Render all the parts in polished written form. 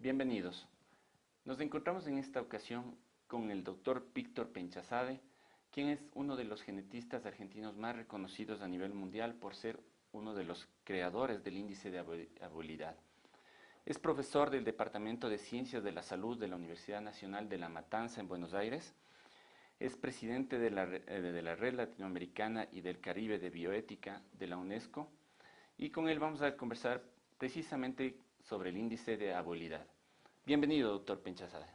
Bienvenidos. Nos encontramos en esta ocasión con el doctor Víctor Penchazade, quien es uno de los genetistas argentinos más reconocidos a nivel mundial por ser uno de los creadores del índice de abuelidad. Es profesor del Departamento de Ciencias de la Salud de la Universidad Nacional de La Matanza en Buenos Aires. Es presidente de la Red Latinoamericana y del Caribe de Bioética de la UNESCO. Y con él vamos a conversar precisamente sobre el índice de abuelidad. Bienvenido, doctor Penchazade.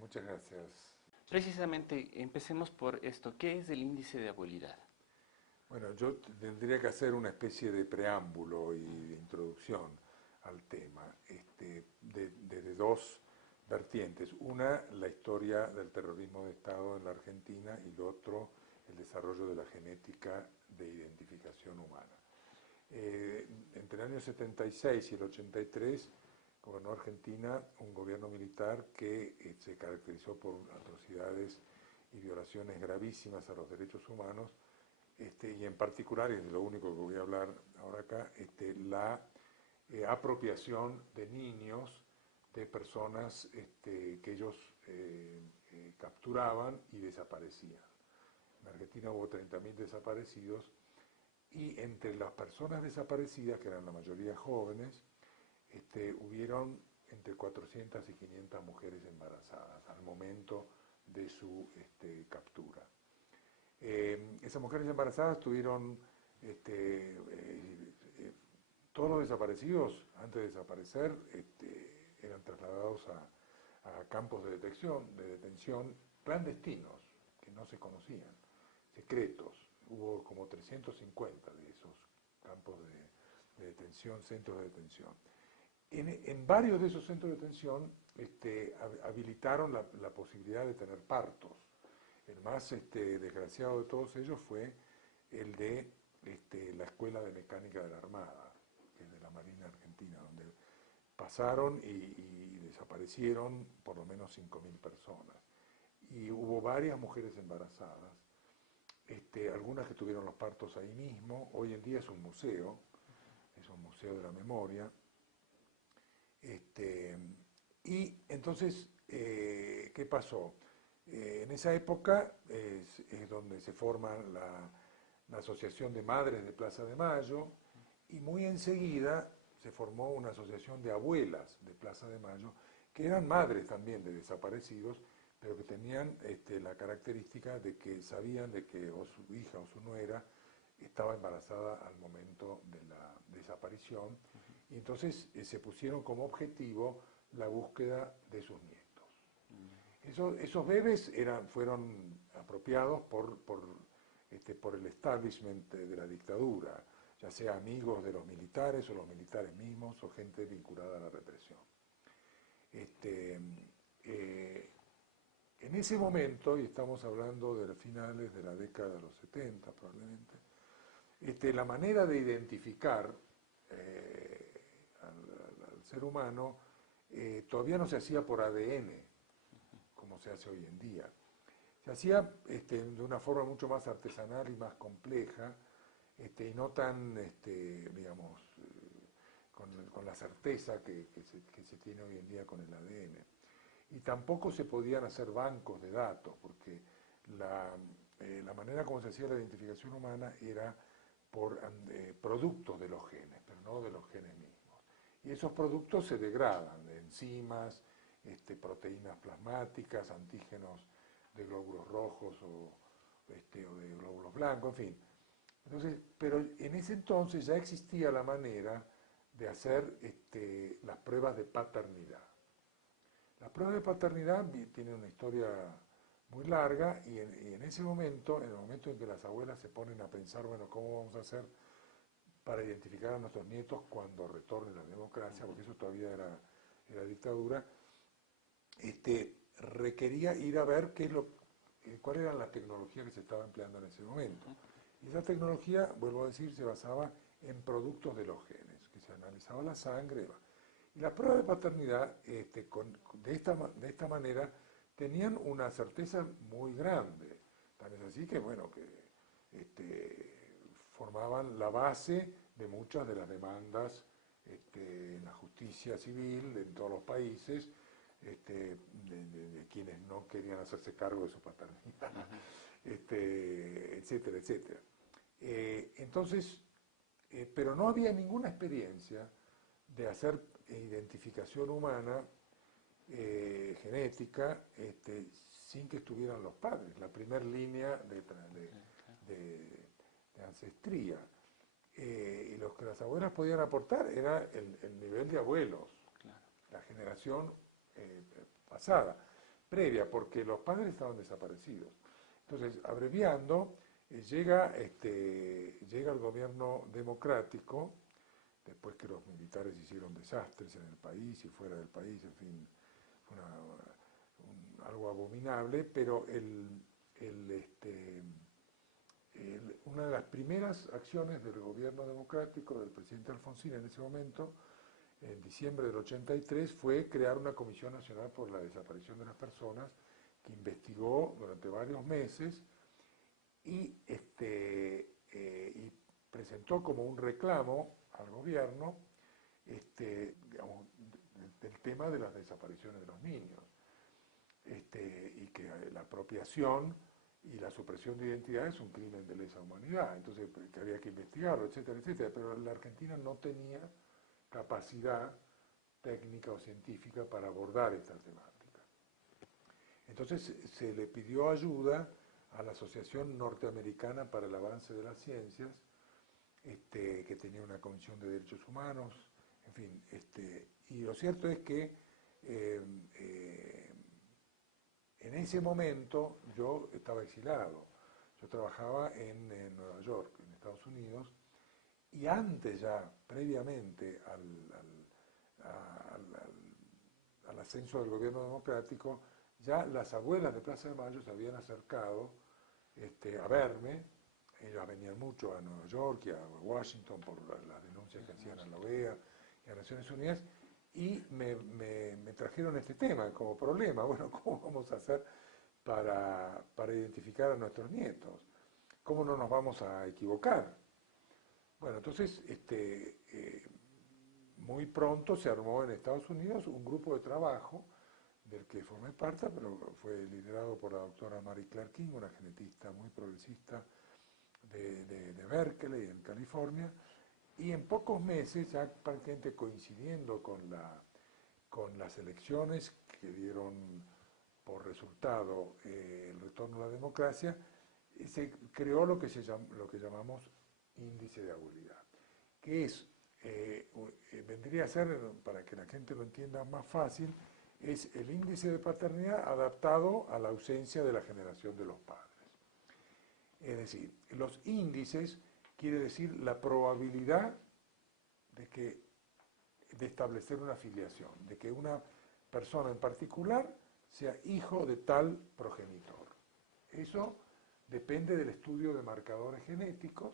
Muchas gracias. Precisamente, empecemos por esto. ¿Qué es el índice de abuelidad? Bueno, yo tendría que hacer una especie de preámbulo y de introducción al tema, de dos vertientes. Una, la historia del terrorismo de Estado en la Argentina, y lo otro, el desarrollo de la genética de identificación humana. Entre el año 76 y el 83 gobernó Argentina un gobierno militar que se caracterizó por atrocidades y violaciones gravísimas a los derechos humanos, y en particular, y es de lo único que voy a hablar ahora acá, la apropiación de niños de personas que ellos capturaban y desaparecían. En Argentina hubo 30.000 desaparecidos, y entre las personas desaparecidas, que eran la mayoría jóvenes, hubieron entre 400 y 500 mujeres embarazadas al momento de su captura. Esas mujeres embarazadas tuvieron, todos los desaparecidos, antes de desaparecer, eran trasladados a campos de detención clandestinos, que no se conocían, secretos. Hubo como 350 de esos campos de detención, centros de detención. En varios de esos centros de detención habilitaron la posibilidad de tener partos. El más desgraciado de todos ellos fue el de la Escuela de Mecánica de la Armada, que es de la Marina Argentina, donde pasaron y desaparecieron por lo menos 5.000 personas. Y hubo varias mujeres embarazadas, algunas que tuvieron los partos ahí mismo. Hoy en día es un museo de la memoria. Y entonces, ¿qué pasó? En esa época es donde se forma la Asociación de Madres de Plaza de Mayo, y muy enseguida se formó una asociación de abuelas de Plaza de Mayo, que eran madres también de desaparecidos, pero que tenían la característica de que sabían de que o su hija o su nuera estaba embarazada al momento de la desaparición, y entonces se pusieron como objetivo la búsqueda de sus nietos. Esos bebés fueron apropiados por el establishment de la dictadura, ya sea amigos de los militares o los militares mismos o gente vinculada a la represión. En ese momento, y estamos hablando de los finales de la década de los 70 probablemente, la manera de identificar al ser humano todavía no se hacía por ADN, como se hace hoy en día. Se hacía de una forma mucho más artesanal y más compleja, y no tan, digamos, con la certeza que se tiene hoy en día con el ADN. Y tampoco se podían hacer bancos de datos, porque la manera como se hacía la identificación humana era por productos de los genes, pero no de los genes mismos. Y esos productos se degradan, de enzimas, proteínas plasmáticas, antígenos de glóbulos rojos o de glóbulos blancos, en fin. Entonces, pero en ese entonces ya existía la manera de hacer las pruebas de paternidad. Las pruebas de paternidad tienen una historia muy larga, y en ese momento, en el momento en que las abuelas se ponen a pensar, bueno, ¿cómo vamos a hacer para identificar a nuestros nietos cuando retorne la democracia? Porque eso todavía era dictadura. Requería ir a ver cuál era la tecnología que se estaba empleando en ese momento. Y esa tecnología, vuelvo a decir, se basaba en productos de los genes, que se analizaba la sangre. Y las pruebas de paternidad, de esta manera, tenían una certeza muy grande. Tan es así que, bueno, que formaban la base de muchas de las demandas en la justicia civil en todos los países, de quienes no querían hacerse cargo de su paternidad, etcétera, etcétera. Entonces, pero no había ninguna experiencia de hacer identificación humana genética sin que estuvieran los padres, la primera línea de ancestría. Y lo que las abuelas podían aportar era el nivel de abuelos, claro, la generación pasada, previa, porque los padres estaban desaparecidos. Entonces, abreviando, llega el gobierno democrático, después que los militares hicieron desastres en el país y fuera del país, en fin, fue algo abominable, pero una de las primeras acciones del gobierno democrático del presidente Alfonsín en ese momento, en diciembre del 83, fue crear una Comisión Nacional por la Desaparición de las Personas, que investigó durante varios meses y presentó como un reclamo al gobierno digamos, del tema de las desapariciones de los niños, y que la apropiación y la supresión de identidad es un crimen de lesa humanidad, entonces que había que investigarlo, etcétera, etcétera, pero la Argentina no tenía capacidad técnica o científica para abordar esta temática. Entonces se le pidió ayuda a la Asociación Norteamericana para el Avance de las Ciencias, que tenía una comisión de derechos humanos, en fin, y lo cierto es que en ese momento yo estaba exilado, yo trabajaba en Nueva York, en Estados Unidos, y antes ya, previamente al ascenso del gobierno democrático, ya las abuelas de Plaza de Mayo se habían acercado a verme. Ellas venían mucho a Nueva York y a Washington por las denuncias que hacían a la OEA y a Naciones Unidas, y me trajeron este tema como problema. Bueno, ¿cómo vamos a hacer para identificar a nuestros nietos? ¿Cómo no nos vamos a equivocar? Bueno, entonces, muy pronto se armó en Estados Unidos un grupo de trabajo del que formé parte, pero fue liderado por la doctora Mary Claire King, una genetista muy progresista de Berkeley, en California, y en pocos meses, ya prácticamente coincidiendo con las elecciones que dieron por resultado el retorno a la democracia, se creó lo que llamamos índice de abuelidad, que vendría a ser, para que la gente lo entienda más fácil, es el índice de paternidad adaptado a la ausencia de la generación de los padres. Es decir, los índices quiere decir la probabilidad de establecer una filiación, de que una persona en particular sea hijo de tal progenitor. Eso depende del estudio de marcadores genéticos,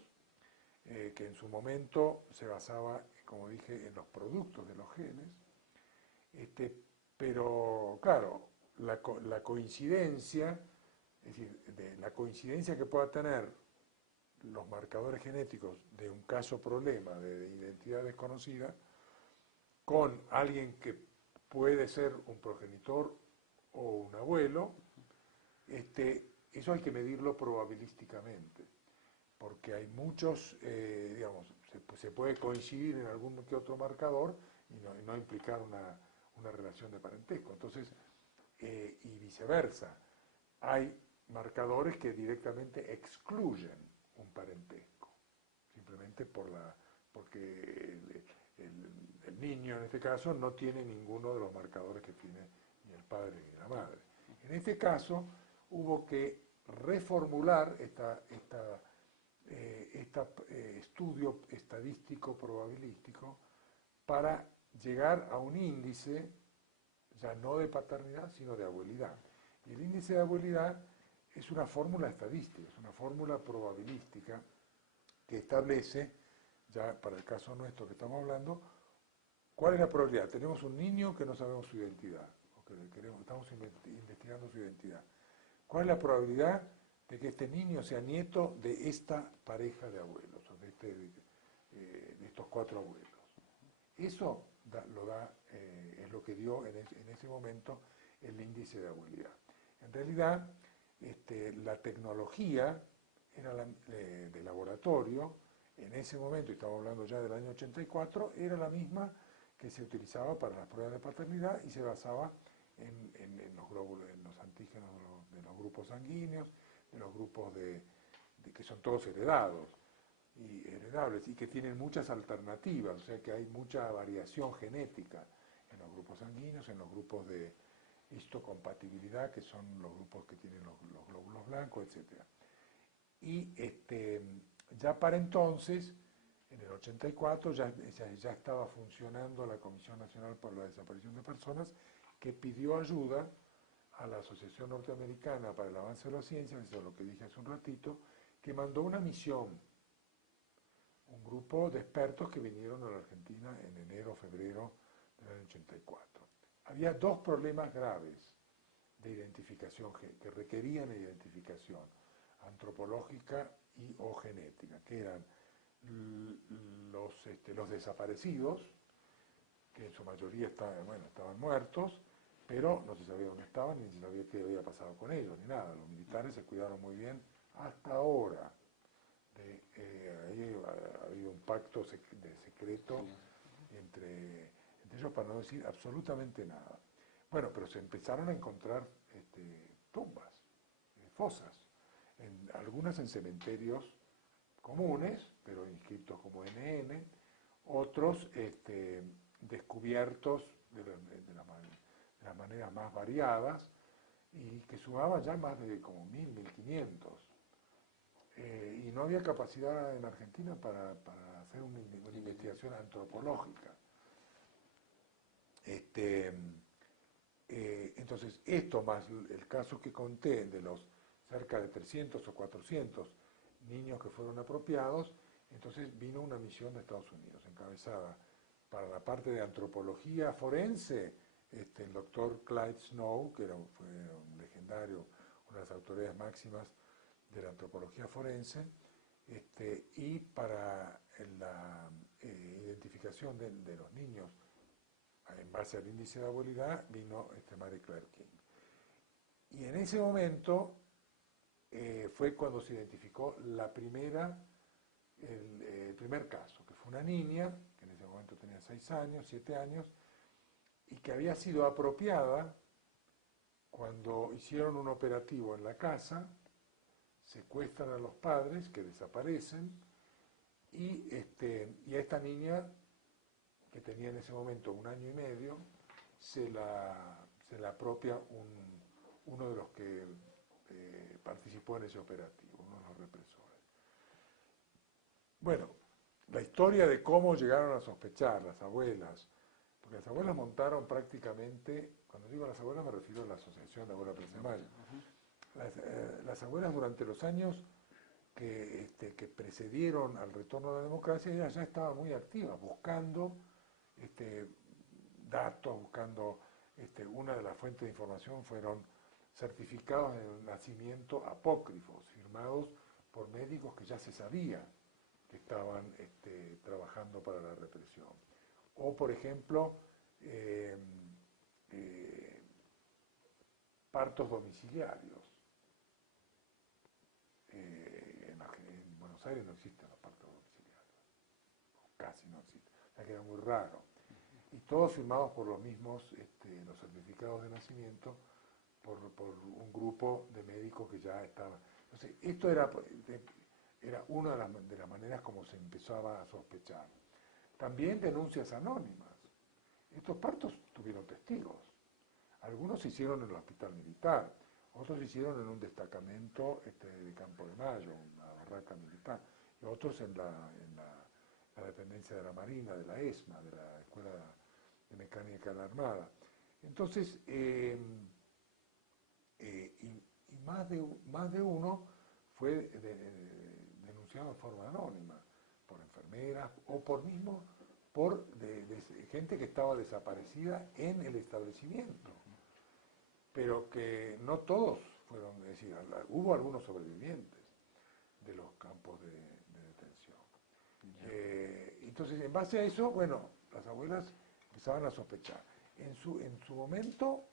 que en su momento se basaba, como dije, en los productos de los genes, pero claro, la coincidencia, es decir, la coincidencia que pueda tener los marcadores genéticos de un caso problema de identidad desconocida con alguien que puede ser un progenitor o un abuelo, eso hay que medirlo probabilísticamente, porque hay muchos, digamos, se puede coincidir en algún que otro marcador y no implicar una relación de parentesco. Entonces, y viceversa, hay marcadores que directamente excluyen un parentesco, simplemente porque el niño en este caso no tiene ninguno de los marcadores que tiene ni el padre ni la madre. En este caso hubo que reformular este estudio estadístico probabilístico para llegar a un índice ya no de paternidad sino de abuelidad. Y el índice de abuelidad es una fórmula estadística, es una fórmula probabilística que establece, ya para el caso nuestro que estamos hablando, cuál es la probabilidad. Tenemos un niño que no sabemos su identidad, o que estamos investigando su identidad. ¿Cuál es la probabilidad de que este niño sea nieto de esta pareja de abuelos, o de estos 4 abuelos? Eso es lo que dio en ese momento el índice de abuelidad. En realidad, la tecnología de laboratorio, en ese momento, y estamos hablando ya del año 84, era la misma que se utilizaba para las pruebas de paternidad y se basaba en los glóbulos, en los antígenos de los grupos sanguíneos, de los grupos que son todos heredados y heredables y que tienen muchas alternativas, o sea que hay mucha variación genética en los grupos sanguíneos, en los grupos de histocompatibilidad, que son los grupos que tienen los glóbulos blancos, etc. Y ya para entonces, en el 84, ya estaba funcionando la Comisión Nacional por la Desaparición de Personas, que pidió ayuda a la Asociación Norteamericana para el Avance de la Ciencia, eso es lo que dije hace un ratito, que mandó una misión, un grupo de expertos que vinieron a la Argentina en enero o febrero del año 84. Había dos problemas graves de identificación, que requerían identificación antropológica y o genética, que eran los desaparecidos, que en su mayoría estaban muertos, pero no se sabía dónde estaban, ni se sabía qué había pasado con ellos, ni nada. Los militares se cuidaron muy bien hasta ahora. Ahí ha habido un pacto de secreto entre ellos para no decir absolutamente nada. Bueno, pero se empezaron a encontrar tumbas, fosas, algunas en cementerios comunes, pero inscritos como NN, otros descubiertos de las maneras más variadas y que sumaban ya más de como 1500. Y no había capacidad en Argentina para hacer una investigación antropológica. Entonces, esto más el caso que conté de los cerca de 300 o 400 niños que fueron apropiados, entonces vino una misión de Estados Unidos, encabezada para la parte de antropología forense, el doctor Clyde Snow, que fue un legendario, una de las autoridades máximas de la antropología forense, y para la identificación de los niños en base al índice de abuelidad vino Mary Claire King. Y en ese momento fue cuando se identificó el primer caso, que fue una niña, que en ese momento tenía 6 años, 7 años, y que había sido apropiada cuando hicieron un operativo en la casa, secuestran a los padres que desaparecen, y a esta niña, que tenía en ese momento 1 año y medio, se la apropia uno de los que participó en ese operativo, uno de los represores. Bueno, la historia de cómo llegaron a sospechar las abuelas, porque las abuelas montaron prácticamente, cuando digo las abuelas me refiero a la Asociación de Abuelas Plaza de Mayo, las abuelas durante los años que precedieron al retorno a la democracia, ellas ya estaban muy activas, buscando datos, buscando, una de las fuentes de información fueron certificados de nacimiento apócrifos, firmados por médicos que ya se sabía que estaban trabajando para la represión. O, por ejemplo, partos domiciliarios. En Buenos Aires no existen los partos domiciliarios, casi no existen, o sea que era muy raro. Y todos firmados por los mismos, los certificados de nacimiento, por un grupo de médicos que ya estaban. Entonces, esto era una de las maneras como se empezaba a sospechar. También denuncias anónimas. Estos partos tuvieron testigos. Algunos se hicieron en el hospital militar, otros se hicieron en un destacamento de Campo de Mayo, una barraca militar, y otros en la dependencia de la Marina, de la ESMA, de la Escuela de Mecánica de la Armada. Entonces, y más de uno fue denunciado en forma anónima, por enfermeras o por gente que estaba desaparecida en el establecimiento, pero que no todos fueron, es decir, hubo algunos sobrevivientes de los campos de detención. Entonces, en base a eso, bueno, las abuelas empezaban a sospechar. En su momento,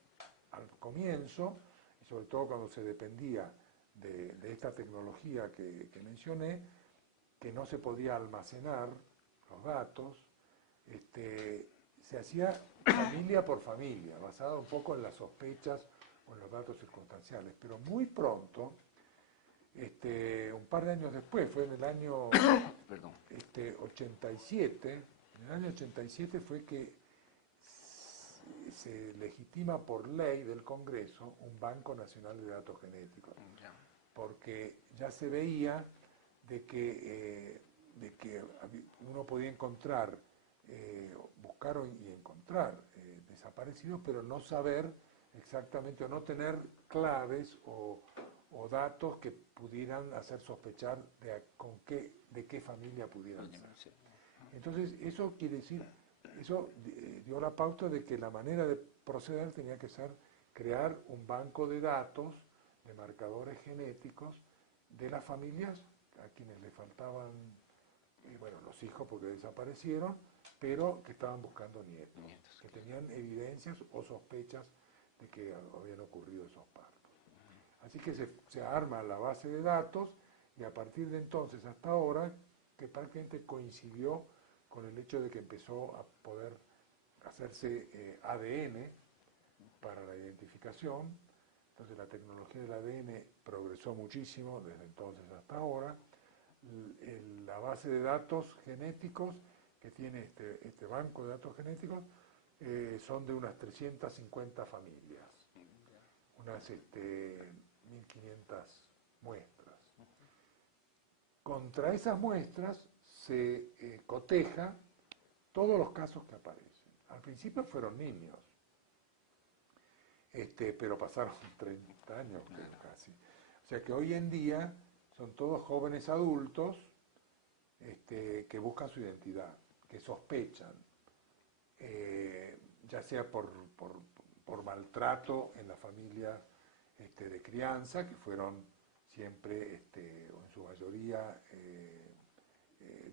al comienzo, y sobre todo cuando se dependía de esta tecnología que mencioné, que no se podía almacenar los datos, se hacía familia por familia, basada un poco en las sospechas o en los datos circunstanciales. Pero muy pronto, un par de años después, fue en el año 87, en el año 87 fue que se legitima por ley del Congreso un Banco Nacional de Datos Genéticos, porque ya se veía de que uno podía encontrar, buscar y encontrar desaparecidos, pero no saber exactamente o no tener claves o datos que pudieran hacer sospechar de qué familia pudieran ser. Entonces, eso quiere decir, eso dio la pauta de que la manera de proceder tenía que ser crear un banco de datos, de marcadores genéticos, de las familias a quienes le faltaban, bueno, los hijos porque desaparecieron, pero que estaban buscando nietos, que tenían evidencias o sospechas de que habían ocurrido esos partos. Así que se arma la base de datos y a partir de entonces hasta ahora, que prácticamente coincidió con el hecho de que empezó a poder hacerse ADN para la identificación. Entonces la tecnología del ADN progresó muchísimo desde entonces hasta ahora. La base de datos genéticos que tiene este banco de datos genéticos son de unas 350 familias, unas 1500 muestras. Contra esas muestras se coteja todos los casos que aparecen. Al principio fueron niños, pero pasaron 30 años casi. O sea que hoy en día son todos jóvenes adultos que buscan su identidad, que sospechan, ya sea por maltrato en la familia de crianza, que fueron siempre, o en su mayoría,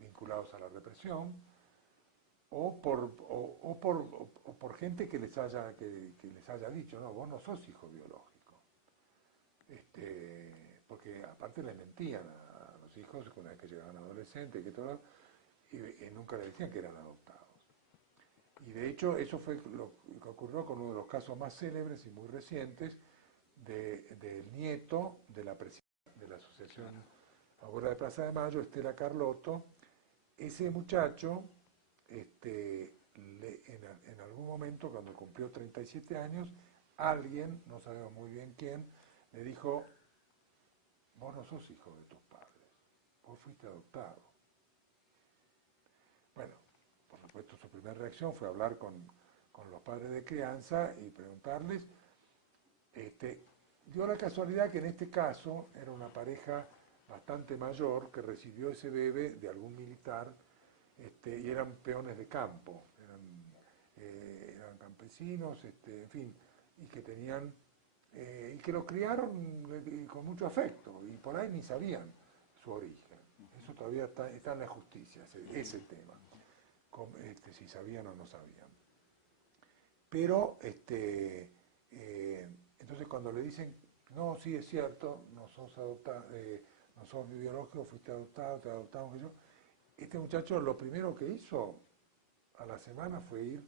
vinculados a la represión, o por gente que les haya dicho, no, vos no sos hijo biológico. Porque aparte le mentían a los hijos una vez que llegaban adolescentes y nunca le decían que eran adoptados. Y de hecho eso fue lo que ocurrió con uno de los casos más célebres y muy recientes del nieto de la presidenta de la Asociación Abuela de Plaza de Mayo, Estela Carlotto. Ese muchacho, en algún momento, cuando cumplió 37 años, alguien, no sabemos muy bien quién, le dijo: vos no sos hijo de tus padres, vos fuiste adoptado. Bueno, por supuesto su primera reacción fue hablar con los padres de crianza y preguntarles. Dio la casualidad que en este caso era una pareja bastante mayor que recibió ese bebé de algún militar, y eran peones de campo, eran campesinos, en fin, y que tenían, y que lo criaron con mucho afecto, y por ahí ni sabían su origen. Eso todavía está en la justicia, ese tema, si sabían o no sabían. Pero, entonces cuando le dicen, no, sí es cierto, no sos biológico, fuiste adoptado, te adoptamos, este muchacho lo primero que hizo a la semana fue ir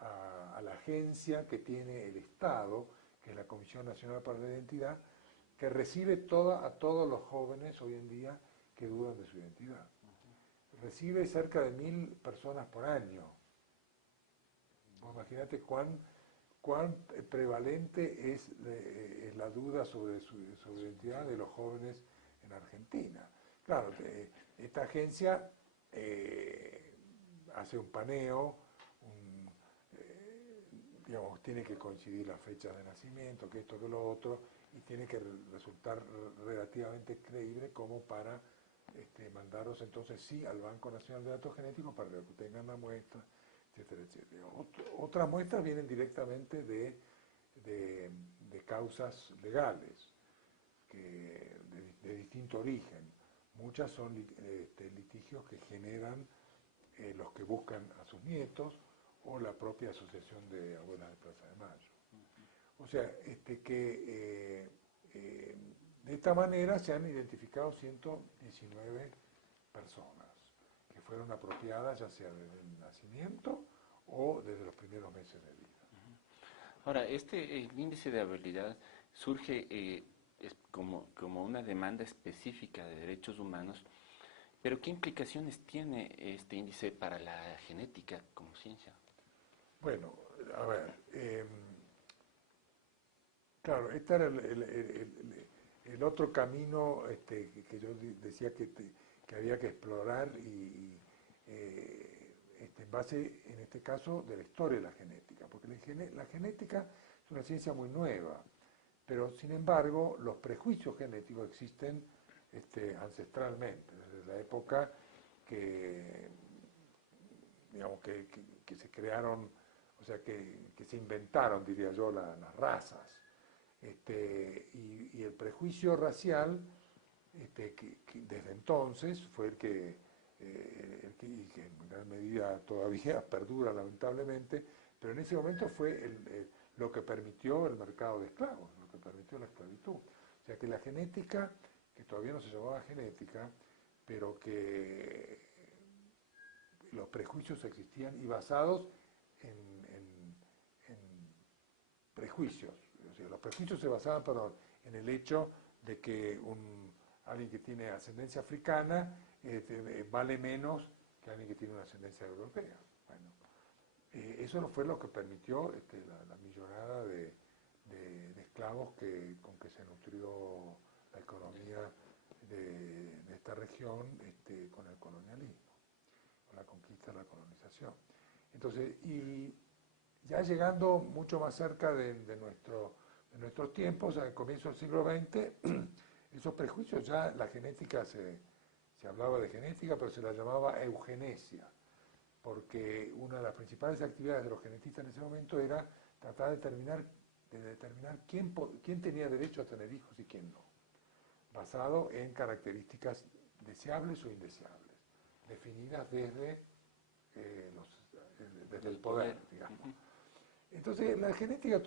a la agencia que tiene el Estado, que es la Comisión Nacional para la Identidad, que recibe a todos los jóvenes hoy en día que dudan de su identidad. Recibe cerca de 1000 personas por año. Imagínate cuán prevalente es la duda sobre su identidad de los jóvenes en Argentina. Claro, esta agencia hace un paneo, digamos, tiene que coincidir las fechas de nacimiento, que esto, que lo otro, y tiene que resultar relativamente creíble como para mandarlos entonces sí al Banco Nacional de Datos Genéticos para que tengan la muestra, etcétera, etcétera. Otras muestras vienen directamente de causas legales, de distinto origen. Muchas son litigios que generan los que buscan a sus nietos, o la propia Asociación de Abuelas de Plaza de Mayo. O sea, de esta manera se han identificado 119 personas que fueron apropiadas ya sea desde el nacimiento o desde los primeros meses de vida. Ahora, el índice de habilidad surge como una demanda específica de derechos humanos, pero ¿qué implicaciones tiene este índice para la genética como ciencia? Bueno, a ver, claro, este era el otro camino que yo decía que había que explorar y en base, en este caso, de la historia de la genética, porque la genética es una ciencia muy nueva, pero sin embargo los prejuicios genéticos existen ancestralmente, desde la época que, digamos, que se crearon, o sea, que se inventaron, diría yo, las razas. Y el prejuicio racial, que desde entonces fue y que en gran medida todavía perdura lamentablemente, pero en ese momento fue lo que permitió el mercado de esclavos, lo que permitió la esclavitud. O sea que la genética, que todavía no se llamaba genética, pero que los prejuicios existían y basados en prejuicios. O sea, los prejuicios se basaban, perdón, en el hecho de que alguien que tiene ascendencia africana vale menos que alguien que tiene una ascendencia europea. Bueno, eso no fue lo que permitió la millonada de esclavos con que se nutrió la economía de esta región con el colonialismo, con la conquista, la colonización. Entonces, y ya llegando mucho más cerca de nuestros tiempos, al comienzo del siglo XX, esos prejuicios ya la genética se hablaba de genética, pero se la llamaba eugenesia, porque una de las principales actividades de los genetistas en ese momento era tratar de determinar quién tenía derecho a tener hijos y quién no, basado en características deseables o indeseables, definidas desde el poder, digamos. Entonces la genética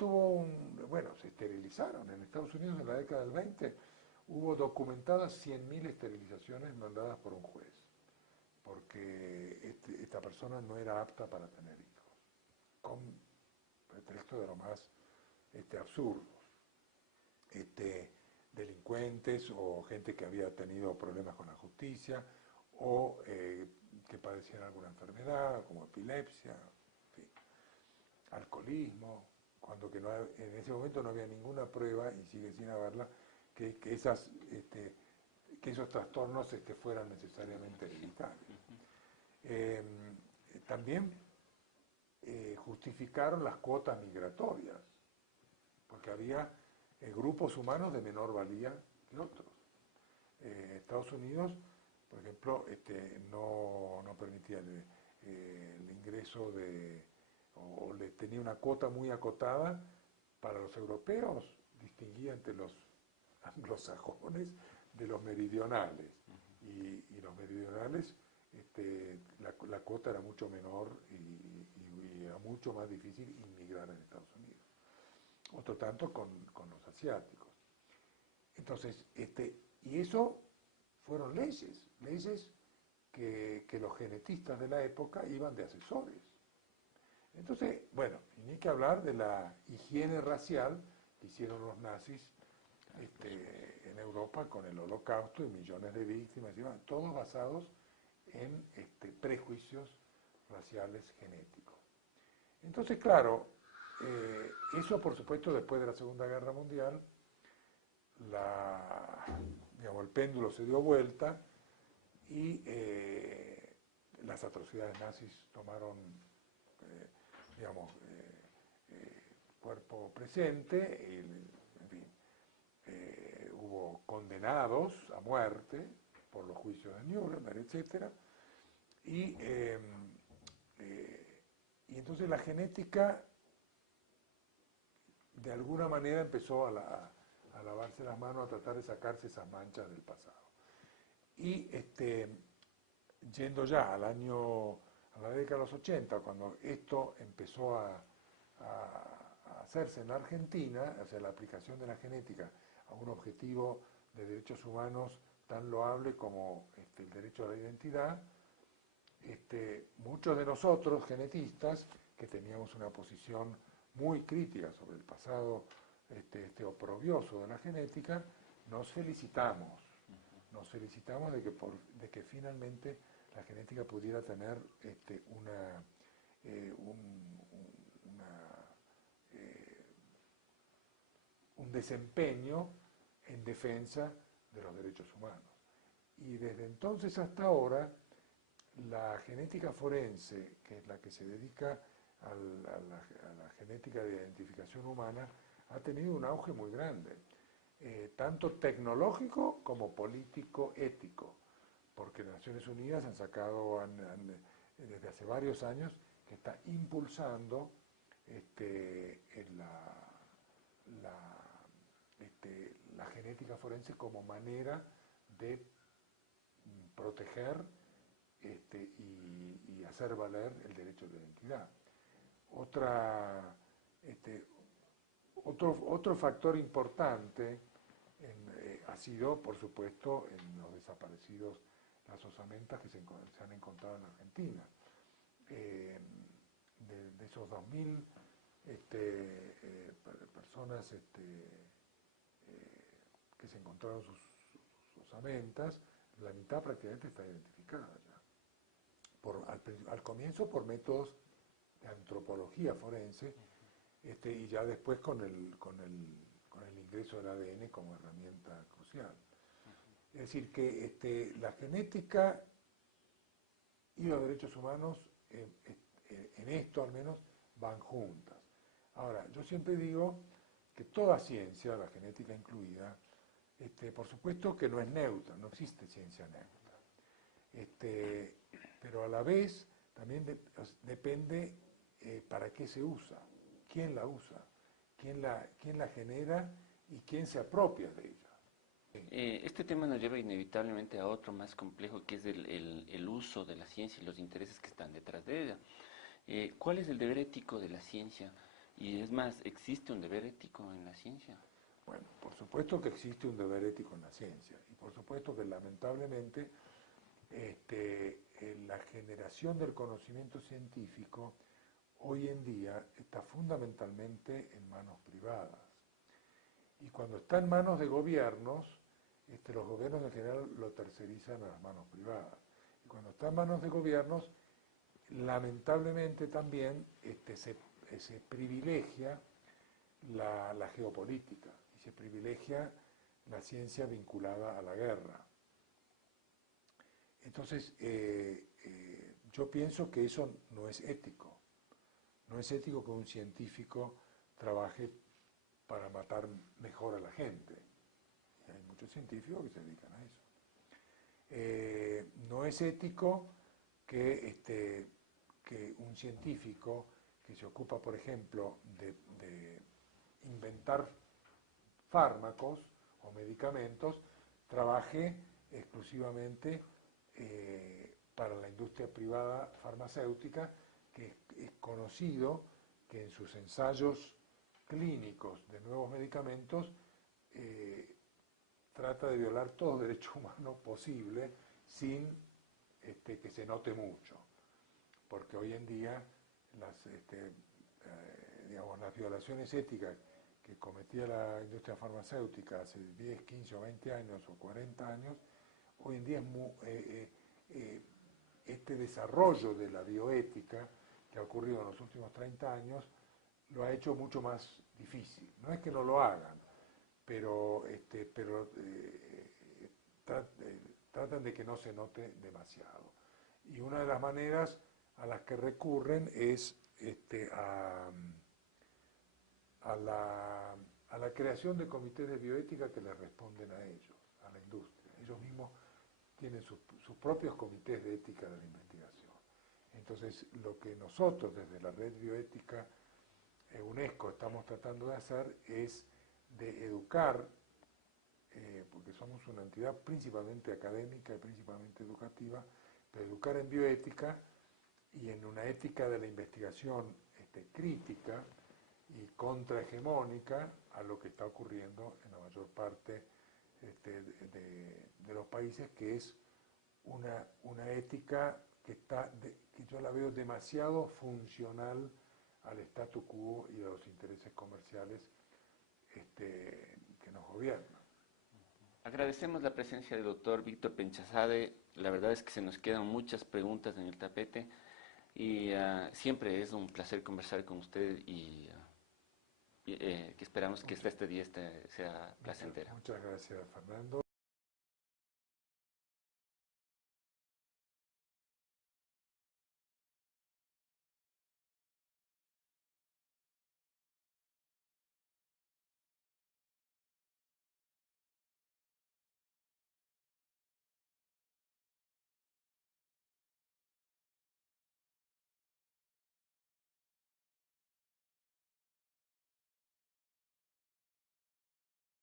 bueno, se esterilizaron. En Estados Unidos en la década del 20 hubo documentadas 100.000 esterilizaciones mandadas por un juez, porque esta persona no era apta para tener hijos, con pretexto de lo más absurdos. Delincuentes o gente que había tenido problemas con la justicia o que padecían alguna enfermedad como epilepsia, en fin, alcoholismo, cuando que en ese momento no había ninguna prueba, y sigue sin haberla, que esos trastornos fueran necesariamente hereditarios. También justificaron las cuotas migratorias, porque había grupos humanos de menor valía que otros. Estados Unidos, por ejemplo, no permitía el ingreso o le tenía una cuota muy acotada para los europeos, distinguía entre los anglosajones de los meridionales, y los meridionales la cuota era mucho menor y era mucho más difícil inmigrar en Estados Unidos. Otro tanto con los asiáticos. Entonces, y eso fueron leyes que los genetistas de la época iban de asesores. Entonces, bueno, y ni que hablar de la higiene racial que hicieron los nazis en Europa con el Holocausto y millones de víctimas, todos basados en prejuicios raciales genéticos. Entonces, claro, eso por supuesto después de la Segunda Guerra Mundial, el péndulo se dio vuelta y las atrocidades nazis tomaron cuerpo presente, y, en fin, hubo condenados a muerte por los juicios de Nuremberg, etc. Y entonces la genética de alguna manera empezó a lavarse las manos, a tratar de sacarse esas manchas del pasado. Y yendo ya al año a la década de los 80, cuando esto empezó a hacerse en la Argentina, o sea, la aplicación de la genética a un objetivo de derechos humanos tan loable como el derecho a la identidad, muchos de nosotros, genetistas, que teníamos una posición muy crítica sobre el pasado oprobioso de la genética, nos felicitamos. Nos felicitamos de que finalmente la genética pudiera tener un desempeño en defensa de los derechos humanos. Y desde entonces hasta ahora, la genética forense, que es la que se dedica a la genética de identificación humana, ha tenido un auge muy grande, tanto tecnológico como político, ético, porque Naciones Unidas han sacado desde hace varios años que está impulsando la genética forense como manera de proteger y hacer valer el derecho de identidad. Otro factor importante ha sido, por supuesto, en los desaparecidos, las osamentas que se han encontrado en Argentina. De esos 2.000 personas que se encontraron sus osamentas, la mitad prácticamente está identificada ya. Al comienzo por métodos de antropología forense, y ya después con el ingreso del ADN como herramienta crucial. Es decir, que la genética y los derechos humanos, en esto al menos, van juntas. Ahora, yo siempre digo que toda ciencia, la genética incluida, por supuesto que no es neutra, no existe ciencia neutra. Pero a la vez también depende para qué se usa, quién la usa, quién la genera y quién se apropia de ella. Este tema nos lleva inevitablemente a otro más complejo, que es el uso de la ciencia y los intereses que están detrás de ella. ¿Cuál es el deber ético de la ciencia? Y es más, ¿existe un deber ético en la ciencia? Bueno, por supuesto que existe un deber ético en la ciencia y por supuesto que lamentablemente la generación del conocimiento científico hoy en día está fundamentalmente en manos privadas. Y cuando está en manos de gobiernos, los gobiernos en general lo tercerizan a las manos privadas. Y cuando está en manos de gobiernos, lamentablemente también se privilegia la geopolítica y se privilegia la ciencia vinculada a la guerra. Entonces, yo pienso que eso no es ético. No es ético que un científico trabaje para matar mejor a la gente. Y hay muchos científicos que se dedican a eso. No es ético que un científico que se ocupa, por ejemplo, de inventar fármacos o medicamentos, trabaje exclusivamente para la industria privada farmacéutica, que es conocido que en sus ensayos clínicos de nuevos medicamentos trata de violar todos los derechos humanos posibles sin que se note mucho, porque hoy en día las violaciones éticas que cometía la industria farmacéutica hace 10, 15 o 20 años o 40 años, hoy en día este desarrollo de la bioética que ha ocurrido en los últimos 30 años lo ha hecho mucho más difícil. No es que no lo hagan, pero tratan de que no se note demasiado. Y una de las maneras a las que recurren es a la creación de comités de bioética que les responden a ellos, a la industria. Ellos mismos tienen sus propios comités de ética de la investigación. Entonces, lo que nosotros desde la Red Bioética UNESCO estamos tratando de hacer es de educar, porque somos una entidad principalmente académica y principalmente educativa, pero educar en bioética y en una ética de la investigación crítica y contrahegemónica a lo que está ocurriendo en la mayor parte de los países, que es una ética que yo la veo demasiado funcional al statu quo y a los intereses comerciales que nos gobiernan. Agradecemos la presencia del doctor Víctor Penchazade. La verdad es que se nos quedan muchas preguntas en el tapete y siempre es un placer conversar con usted y que esperamos que este día sea placentero. Muchas gracias, Fernando.